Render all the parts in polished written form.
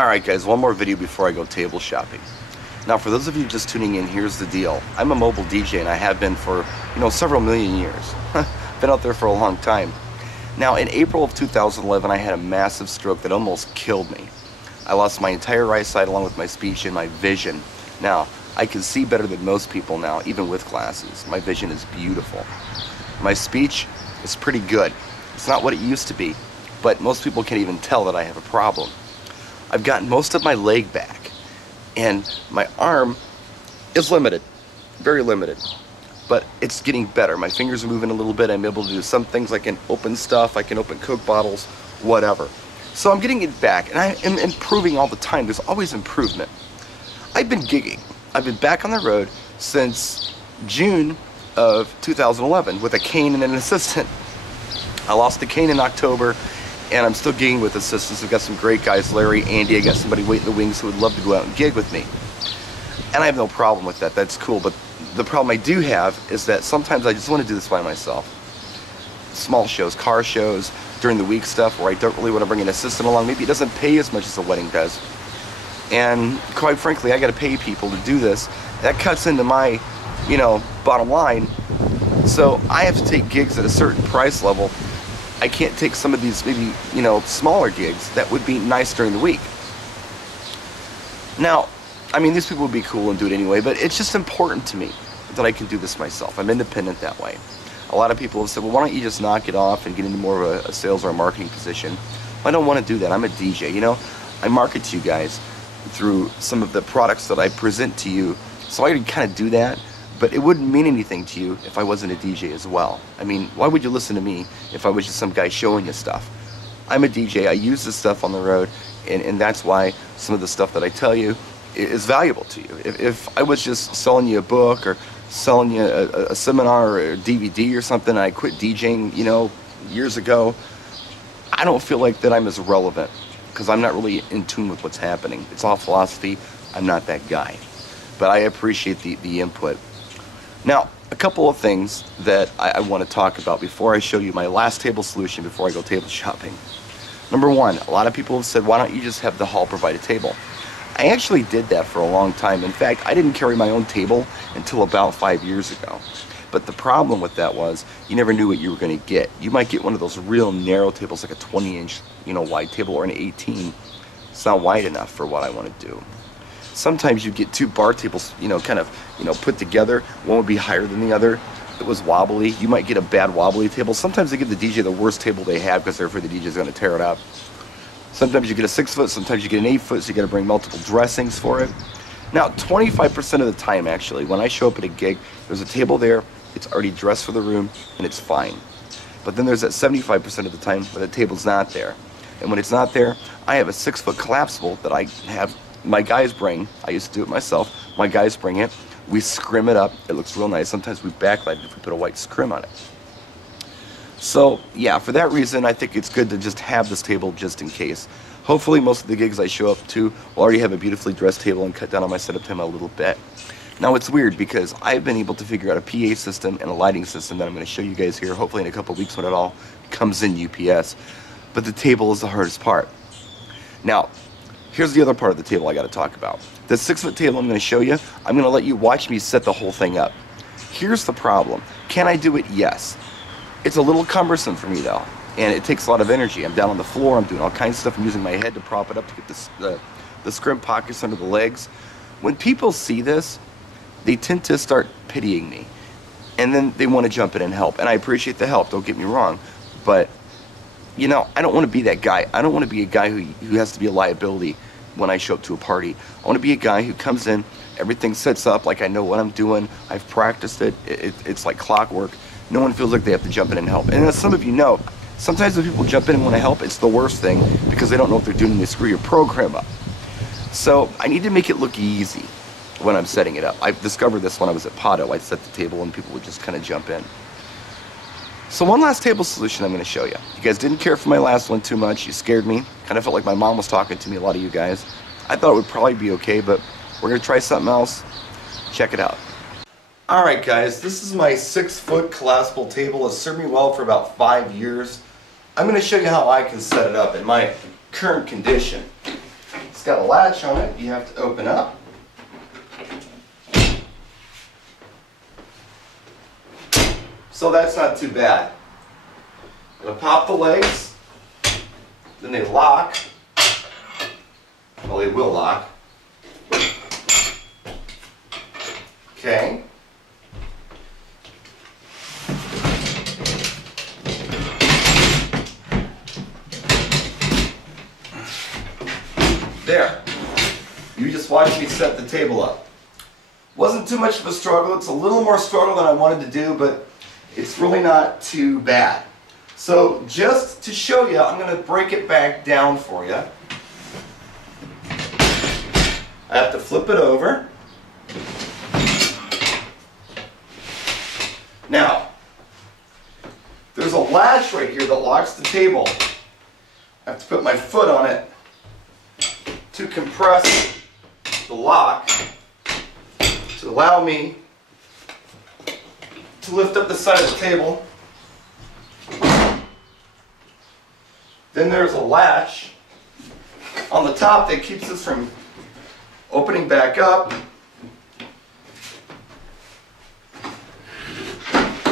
Alright guys, one more video before I go table shopping. Now for those of you just tuning in, here's the deal. I'm a mobile DJ and I have been for, several million years. Been out there for a long time. Now in April of 2011 I had a massive stroke that almost killed me. I lost my entire eyesight along with my speech and my vision. Now, I can see better than most people now, even with glasses. My vision is beautiful. My speech is pretty good. It's not what it used to be, but most people can't even tell that I have a problem. I've gotten most of my leg back, and my arm is limited, very limited, but it's getting better. My fingers are moving a little bit. I'm able to do some things. I can open stuff, I can open Coke bottles, whatever. So I'm getting it back, and I am improving all the time. There's always improvement. I've been gigging. I've been back on the road since June of 2011 with a cane and an assistant. I lost the cane in October, and I'm still gigging with assistants. I've got some great guys, Larry, Andy. I got somebody waiting in the wings who would love to go out and gig with me. And I have no problem with that. That's cool. But the problem I do have is that sometimes I just want to do this by myself. Small shows, car shows, during the week stuff where I don't really want to bring an assistant along. Maybe it doesn't pay as much as a wedding does. And quite frankly, I got to pay people to do this. That cuts into my, bottom line. So I have to take gigs at a certain price level. I can't take some of these maybe, smaller gigs that would be nice during the week. Now, these people would be cool and do it anyway, but it's just important to me that I can do this myself. I'm independent that way. A lot of people have said, well, why don't you just knock it off and get into more of a sales or a marketing position? Well, I don't want to do that. I'm a DJ, I market to you guys through some of the products that I present to you. So I can kind of do that, but it wouldn't mean anything to you if I wasn't a DJ as well. Why would you listen to me if I was just some guy showing you stuff? I'm a DJ. I use this stuff on the road, and that's why some of the stuff that I tell you is valuable to you. If I was just selling you a book or selling you a seminar or a DVD or something, and I quit DJing, years ago, I don't feel like that I'm as relevant because I'm not really in tune with what's happening. It's all philosophy. I'm not that guy. But I appreciate the input. Now, a couple of things that I want to talk about before I show you my last table solution before I go table shopping. Number one, a lot of people have said, why don't you just have the hall provide a table? I actually did that for a long time. In fact, I didn't carry my own table until about 5 years ago. But the problem with that was you never knew what you were going to get. You might get one of those real narrow tables, like a 20-inch, wide table, or an 18. It's not wide enough for what I want to do. Sometimes you get two bar tables, put together. One would be higher than the other. It was wobbly. You might get a bad wobbly table. Sometimes they give the DJ the worst table they have because they're afraid the DJ is going to tear it up. Sometimes you get a 6-foot, sometimes you get an 8-foot, so you got to bring multiple dressings for it. Now, 25% of the time, actually, when I show up at a gig, there's a table there, it's already dressed for the room, and it's fine. But then there's that 75% of the time where the table's not there. And when it's not there, I have a 6-foot collapsible that I have my guys bring. I used to do it myself. My guys bring it. We scrim it up. It looks real nice. Sometimes we backlight it if we put a white scrim on it. So, yeah, for that reason, I think it's good to just have this table just in case. Hopefully, most of the gigs I show up to will already have a beautifully dressed table and cut down on my setup time a little bit. Now, it's weird because I've been able to figure out a PA system and a lighting system that I'm going to show you guys here, hopefully in a couple weeks when it all comes in UPS. But the table is the hardest part. Now, here's the other part of the table I got to talk about. The 6-foot table I'm going to show you, I'm going to let you watch me set the whole thing up. Here's the problem. Can I do it? Yes. It's a little cumbersome for me though, and it takes a lot of energy. I'm down on the floor, I'm doing all kinds of stuff, I'm using my head to prop it up to get the scrim pockets under the legs. When people see this, they tend to start pitying me, and then they want to jump in and help, and I appreciate the help, don't get me wrong, but I don't want to be that guy. I don't want to be a guy who has to be a liability when I show up to a party. I want to be a guy who comes in, everything sets up like I know what I'm doing, I've practiced it, it's like clockwork. No one feels like they have to jump in and help. And as some of you know, sometimes when people jump in and want to help, it's the worst thing because they don't know what they're doing and they screw your program up. So I need to make it look easy when I'm setting it up. I discovered this when I was at Pato. I'd set the table and people would just kind of jump in. So one last table solution I'm going to show you. You guys didn't care for my last one too much. You scared me. Kind of felt like my mom was talking to me, a lot of you guys. I thought it would probably be okay, but we're going to try something else. Check it out. Alright guys, this is my 6-foot collapsible table. It's served me well for about 5 years. I'm going to show you how I can set it up in my current condition. It's got a latch on it you have to open up. So that's not too bad. It'll pop the legs, then they lock. Well, they will lock. Okay. There. You just watch me set the table up. Wasn't too much of a struggle. It's a little more struggle than I wanted to do, but it's really not too bad. So just to show you, I'm going to break it back down for you. I have to flip it over. Now, there's a latch right here that locks the table. I have to put my foot on it to compress the lock to allow me to lift up the side of the table. Then there's a latch on the top that keeps this from opening back up.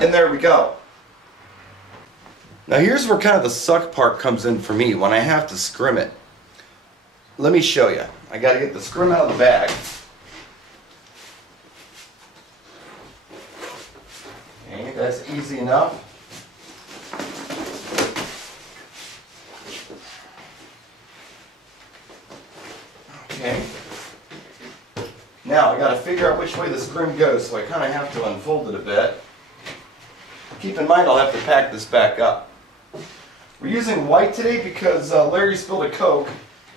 And there we go. Now here's where kind of the suck part comes in for me when I have to scrim it. Let me show you. I got to get the scrim out of the bag. Okay, that's easy enough. Okay. Now I got to figure out which way the scrim goes, so I kind of have to unfold it a bit. Keep in mind I'll have to pack this back up. We're using white today because Larry spilled a Coke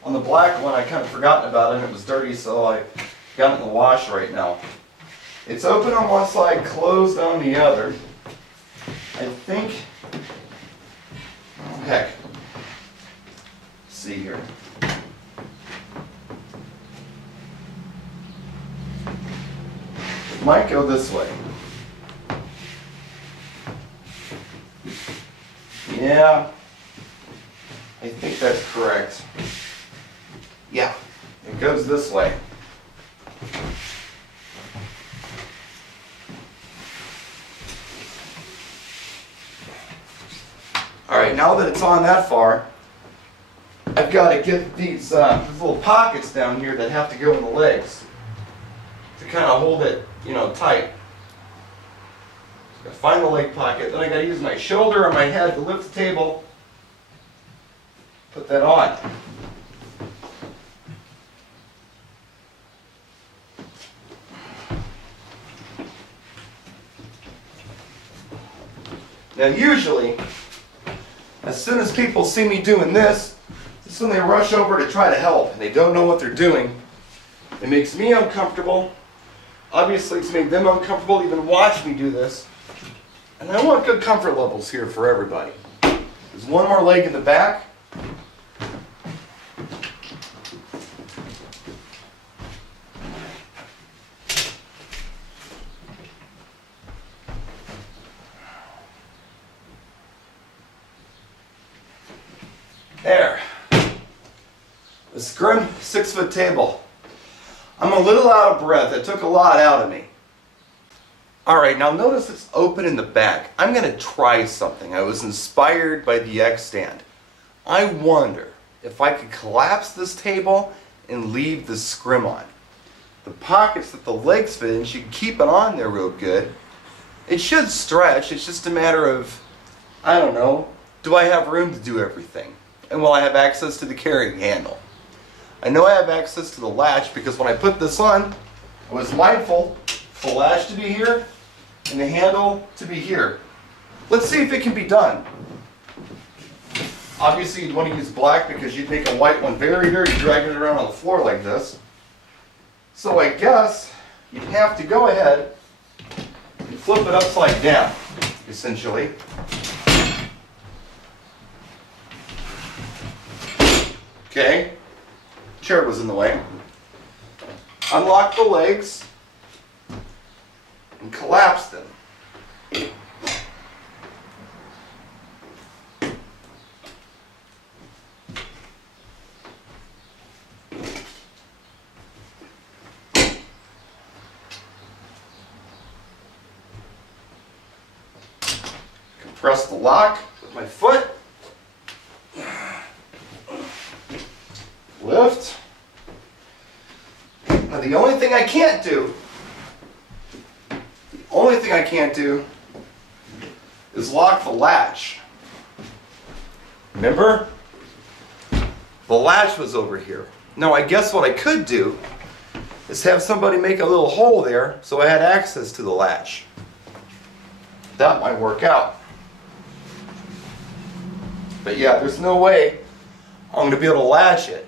on the black one. I kind of forgotten about it and it was dirty, so I got it in the wash right now. It's open on one side, closed on the other. I think, oh heck, let's see here. It might go this way. Yeah, I think that's correct. Yeah, it goes this way. Alright, now that it's on that far, I've got to get these little pockets down here that have to go in the legs to kind of hold it, tight. Gotta find the leg pocket, then I gotta use my shoulder or my head to lift the table, put that on. Now usually, as soon as people see me doing this, is when they rush over to try to help and they don't know what they're doing. It makes me uncomfortable. Obviously it's made them uncomfortable to even watch me do this. And I want good comfort levels here for everybody. There's one more leg in the back. There. The scrim 6-foot table. I'm a little out of breath. It took a lot out of me. Alright, now notice it's open in the back. I'm going to try something. I was inspired by the X stand. I wonder if I could collapse this table and leave the scrim on. The pockets that the legs fit in should keep it on there real good. It should stretch. It's just a matter of, I don't know, do I have room to do everything? And will I have access to the carrying handle? I know I have access to the latch because when I put this on, I was mindful for the latch to be here and the handle to be here. Let's see if it can be done. Obviously you'd want to use black because you'd make a white one very dirty dragging it around on the floor like this. So I guess you'd have to go ahead and flip it upside down, essentially. Okay, chair was in the way. Unlock the legs and collapse them. press the lock with my foot. Lift. Now the only thing I can't do is lock the latch. Remember? The latch was over here. Now I guess what I could do is have somebody make a little hole there so I had access to the latch. That might work out. But yeah, there's no way I'm going to be able to latch it.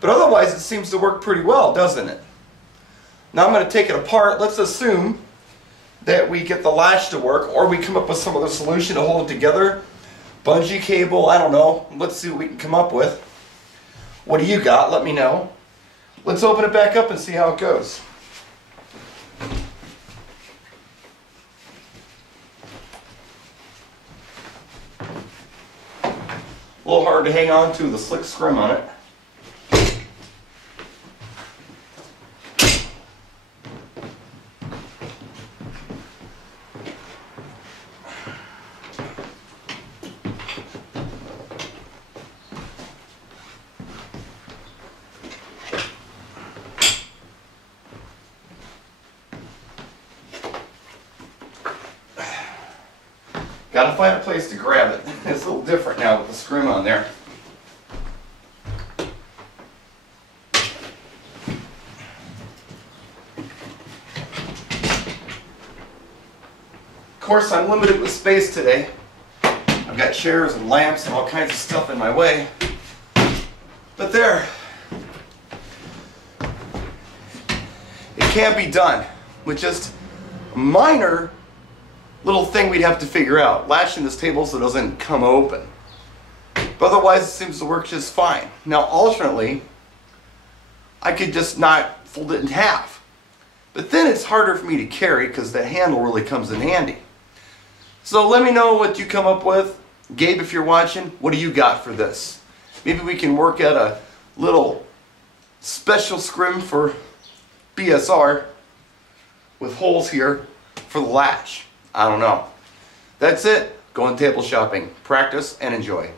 But otherwise it seems to work pretty well, doesn't it? Now I'm going to take it apart. Let's assume that we get the latch to work, or we come up with some other solution to hold it together. Bungee cable, I don't know. Let's see what we can come up with. What do you got? Let me know. Let's open it back up and see how it goes. A little hard to hang on to with a slick scrim on it. Got to find a place to grab it. It's a little different now with the scrim on there. Of course, I'm limited with space today. I've got chairs and lamps and all kinds of stuff in my way. But there. It can be done with just a minor little thing we'd have to figure out. Latching this table so it doesn't come open. But otherwise it seems to work just fine. Now alternately, I could just not fold it in half. But then it's harder for me to carry because the handle really comes in handy. So let me know what you come up with. Gabe, if you're watching, what do you got for this? Maybe we can work out a little special scrim for BSR with holes here for the latch. I don't know. That's it. Go on table shopping. Practice and enjoy.